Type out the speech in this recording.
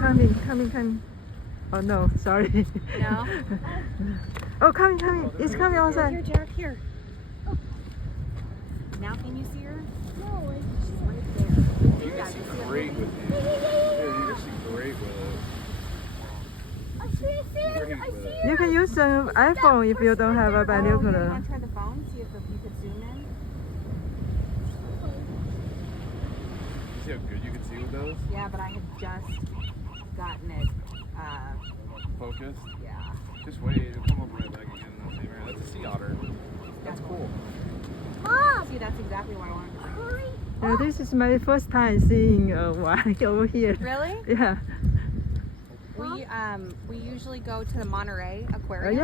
coming. Oh no, sorry. No? Oh, coming. It's coming outside. Here, Jack, here. Oh. Now can you see her? No, She's right there. You can see great with it. Yeah, you can see great with it. I see it. You can use the iPhone if you don't have a Oh, you binocular. want to try the phone? See if you could zoom in? You see how good you can see with those? Yeah, but I had just gotten it. Focused. Yeah. Just wait, it'll come up right back again in that same area. That's a sea otter. That's cool. Mom, See, that's exactly what I wanted to bring. hurry. This is my first time seeing a wine over here. Really? Yeah. We usually go to the Monterey Aquarium.